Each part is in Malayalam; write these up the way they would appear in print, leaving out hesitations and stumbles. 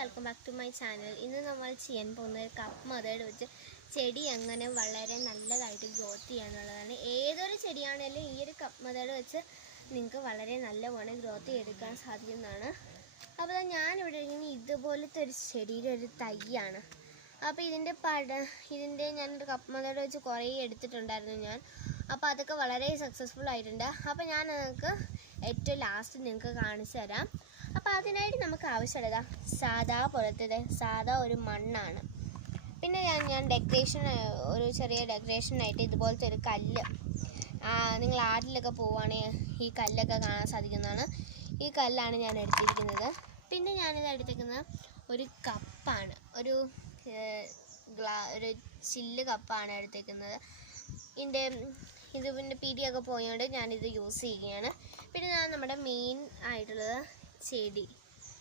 Welcome back to my channel. ഇന്ന് നമ്മൾ ചെയ്യാൻ പോകുന്ന ഒരു കപ്പ് മെത്തേഡ് വെച്ച് ചെടി എങ്ങനെ വളരെ നല്ലതായിട്ട് ഗ്രോത്ത് ചെയ്യാനുള്ളതാണ്. ഏതൊരു ചെടിയാണെങ്കിലും ഈ ഒരു കപ്പ് മെത്തേഡ് വെച്ച് നിങ്ങൾക്ക് വളരെ നല്ലപോലെ ഗ്രോത്ത് ചെയ്തെടുക്കാൻ സാധിക്കുന്നതാണ്. അപ്പോൾ ഞാനിവിടെ ഇങ്ങനെ ഇതുപോലത്തെ ഒരു ചെടിയുടെ ഒരു തൈയാണ്. അപ്പോൾ ഇതിൻ്റെ ഞാനൊരു കപ്പ് മെത്തേഡ് വെച്ച് കുറേ എടുത്തിട്ടുണ്ടായിരുന്നു ഞാൻ. അപ്പോൾ അതൊക്കെ വളരെ സക്സസ്ഫുൾ ആയിട്ടുണ്ട്. അപ്പോൾ ഞാൻ നിങ്ങൾക്ക് ഏറ്റവും ലാസ്റ്റ് നിങ്ങൾക്ക് കാണിച്ചു തരാം. അപ്പോൾ അതിനായിട്ട് നമുക്ക് ആവശ്യമുള്ളത് സാധാ ഒരു മണ്ണാണ്. പിന്നെ ഞാൻ ഒരു ചെറിയ ഡെക്കറേഷനായിട്ട് ഇതുപോലത്തെ ഒരു കല്ല്, നിങ്ങൾ ആറ്റിലൊക്കെ പോവുകയാണെങ്കിൽ ഈ കല്ലൊക്കെ കാണാൻ സാധിക്കുന്നതാണ്. ഈ കല്ലാണ് ഞാൻ എടുത്തിരിക്കുന്നത്. പിന്നെ ഞാനിത് എടുത്തിരിക്കുന്നത് ഒരു കപ്പാണ്, ഒരു ചില്ല് കപ്പാണ് എടുത്തേക്കുന്നത്. ഇതിൻ്റെ പിടിയൊക്കെ പോയതുകൊണ്ട് ഞാനിത് യൂസ് ചെയ്യുകയാണ്. പിന്നെ നമ്മുടെ മെയിൻ ആയിട്ടുള്ളത് ചെടി.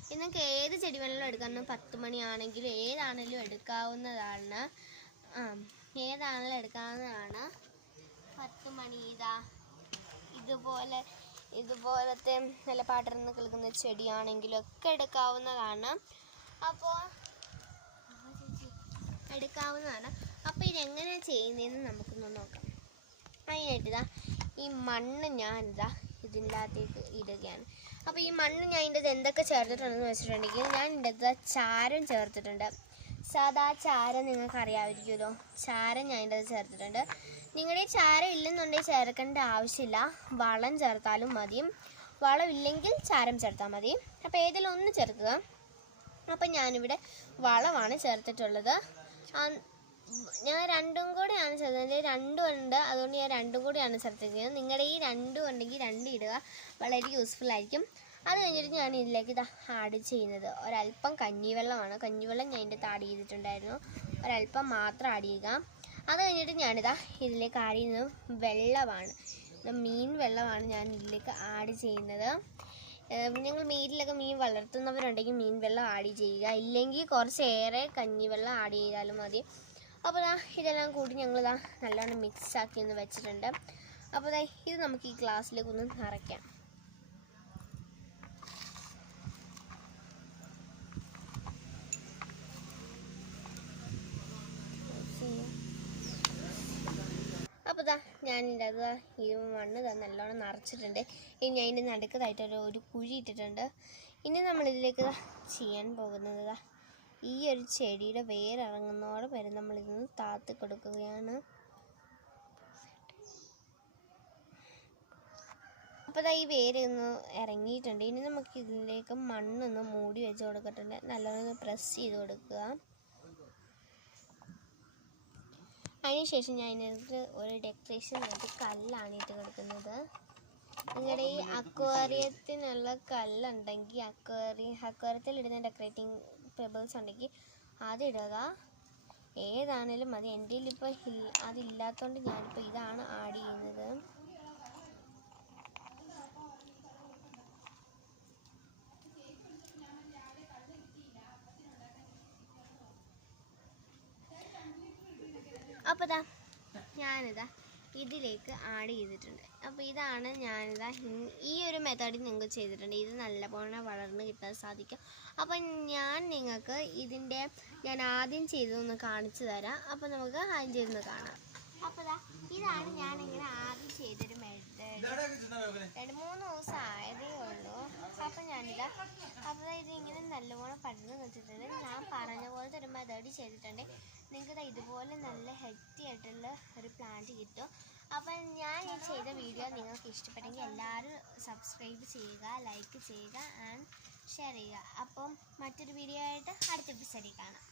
നിങ്ങൾക്ക് ഏത് ചെടി വേണമെങ്കിലും എടുക്കാം. 10 മണിയാണെങ്കിലും ഏതാണെങ്കിലും എടുക്കാവുന്നതാണ്. 10 മണി ഇതുപോലത്തെ നല്ല പടർന്ന് കിളുക്കുന്ന ചെടിയാണെങ്കിലും ഒക്കെ എടുക്കാവുന്നതാണ്. അപ്പോൾ ഇതെങ്ങനെയാണ് ചെയ്യുന്നതെന്ന് നമുക്കൊന്ന് നോക്കാം. അതിനായിട്ട് ഈ മണ്ണ് ഇതിൻ്റെ അകത്തേക്ക് ഇടുകയാണ്. അപ്പോൾ ഈ മണ്ണ് ഞാൻ ഇതിൻ്റെ എന്തൊക്കെ ചേർത്തിട്ടുണ്ടെന്ന് വെച്ചിട്ടുണ്ടെങ്കിൽ ഞാൻ ഇതിൻ്റെ ചാരം ചേർത്തിട്ടുണ്ട്. സാധാ ചാരം നിങ്ങൾക്ക് അറിയാമായിരിക്കുമല്ലോ, ചാരം ഞാൻ ഇതിൻ്റെ ചേർത്തിട്ടുണ്ട്. നിങ്ങളുടെ ചാരം ഇല്ലെന്നുണ്ടെങ്കിൽ ചേർക്കേണ്ട ആവശ്യമില്ല, വളം ചേർത്താലും മതി. വളം ഇല്ലെങ്കിൽ ചാരം ചേർത്താൽ മതി. അപ്പോൾ ഏതെങ്കിലും ഒന്ന് ചേർക്കുക. അപ്പം ഞാനിവിടെ വളമാണ് ചേർത്തിട്ടുള്ളത്. ഞാൻ രണ്ടും കൂടെയാണ് ചേർത്തത്. രണ്ടും ഉണ്ട്, അതുകൊണ്ട് ഞാൻ രണ്ടും കൂടെയാണ് ചേർത്തിരിക്കുന്നത്. നിങ്ങളുടെ ഈ രണ്ടും ഉണ്ടെങ്കിൽ 2 ഇടുക, വളരെ യൂസ്ഫുൾ ആയിരിക്കും. അത് കഴിഞ്ഞിട്ട് ഞാൻ ഇതിലേക്ക് ആഡ് ചെയ്യുന്നത് ഒരല്പം കഞ്ഞിവെള്ളമാണ്. കഞ്ഞിവെള്ളം ഞാൻ ഇതിൻ്റെ ആഡ് ചെയ്തിട്ടുണ്ടായിരുന്നു, ഒരല്പം മാത്രം ആഡ് ചെയ്യുക. അത് കഴിഞ്ഞിട്ട് ഇതിലേക്ക് ആഡ് ചെയ്യുന്നത് വെള്ളമാണ്, മീൻ വെള്ളമാണ് ഞാൻ ഇതിലേക്ക് ആഡ് ചെയ്യുന്നത്. നിങ്ങൾ വീട്ടിലൊക്കെ മീൻ വളർത്തുന്നവരുണ്ടെങ്കിൽ മീൻ വെള്ളം ആഡ് ചെയ്യുക, ഇല്ലെങ്കിൽ കുറച്ചേറെ കഞ്ഞിവെള്ളം ആഡ് ചെയ്താലും മതി. അപ്പോൾ ഇതെല്ലാം കൂടി ഞങ്ങൾ നല്ലോണം മിക്സാക്കി ഒന്ന് വെച്ചിട്ടുണ്ട്. അപ്പോൾ ഇത് നമുക്ക് ഈ ഗ്ലാസ്സിലേക്ക് ഒന്ന് നിറയ്ക്കാം. അപ്പോൾ ഞാനിത് ഈ മണ്ണ് നല്ലോണം നിറച്ചിട്ടുണ്ട്. ഇനി ഞാൻ ഇതിൻ്റെ നടുക്കതായിട്ട് ഒരു കുഴി ഇട്ടിട്ടുണ്ട്. ഇനി നമ്മളിതിലേക്ക് ചെയ്യാൻ പോകുന്നത് ഈ ഒരു ചെടിയുടെ വേരിറങ്ങുന്നതോടെ വരെ നമ്മളിതൊന്ന് താത്തി കൊടുക്കുകയാണ്. അപ്പോൾ ഈ വേരൊന്ന് ഇറങ്ങിയിട്ടുണ്ട്. ഇനി നമുക്ക് ഇതിലേക്ക് മണ്ണൊന്ന് മൂടി വെച്ച് കൊടുത്തിട്ടുണ്ട്. നല്ലോണം പ്രസ് ചെയ്ത് കൊടുക്കുക. അതിനുശേഷം ഞാൻ ഇതിനകത്ത് ഒരു ഡെക്കറേഷനായിട്ട് കല്ലാണ് ഇട്ട് കൊടുക്കുന്നത്. നിങ്ങളുടെ ഈ അക്വേറിയത്തിനുള്ള കല്ലുണ്ടെങ്കിൽ അക്വേറിയത്തിൽ ഇടുന്ന ഡെക്കറേറ്റിംഗ് പെബിൾസ് ഉണ്ടെങ്കിൽ അതിടുക. ഏതാണേലും മതി. എൻ്റെ ഇപ്പോൾ അതില്ലാത്തതുകൊണ്ട് ഞാനിപ്പോൾ ഇതാണ് ആഡ് ചെയ്യുന്നത്. അപ്പോൾ ഞാനിതാ ഇതിലേക്ക് ആഡ് ചെയ്തിട്ടുണ്ട്. അപ്പോൾ ഇതാണ് ഈ ഒരു മെത്തേഡിൽ നിങ്ങൾക്ക് ചെയ്തിട്ടുണ്ട്. ഇത് നല്ലപോലെ വളർന്ന് കിട്ടാൻ സാധിക്കും. അപ്പം ഞാൻ നിങ്ങൾക്ക് ഞാൻ ആദ്യം ചെയ്തതൊന്ന് കാണിച്ചു തരാം. അപ്പോൾ നമുക്ക് ആദ്യം ചെയ്തൊന്ന് കാണാം. അപ്പോൾ ഇതാണ് ഞാനിങ്ങനെ ആദ്യം ചെയ്തൊരു മെത്തേഡ്. 2-3 ദിവസം ആയതേ ഉള്ളൂ. അപ്പം ഇതിങ്ങനെ നല്ലപോലെ പടർന്ന് വെച്ചിട്ടുണ്ട്. ഞാൻ പറഞ്ഞ പോലത്തെ ഒരു മെത്തേഡ് ചെയ്തിട്ടുണ്ട്. നിങ്ങൾക്ക് ഇതുപോലെ നല്ല ഹെൽത്തി ആയിട്ടുള്ള ഒരു പ്ലാന്റ് കിട്ടും. അപ്പം ഞാൻ ഈ ചെയ്ത വീഡിയോ നിങ്ങൾക്ക് ഇഷ്ടപ്പെട്ടെങ്കിൽ എല്ലാവരും സബ്സ്ക്രൈബ് ചെയ്യുക, ലൈക്ക് ചെയ്യുക ആൻഡ് ഷെയർ ചെയ്യുക. അപ്പം മറ്റൊരു വീഡിയോ ആയിട്ട് അടുത്ത എപ്പിസോഡിൽ കാണാം.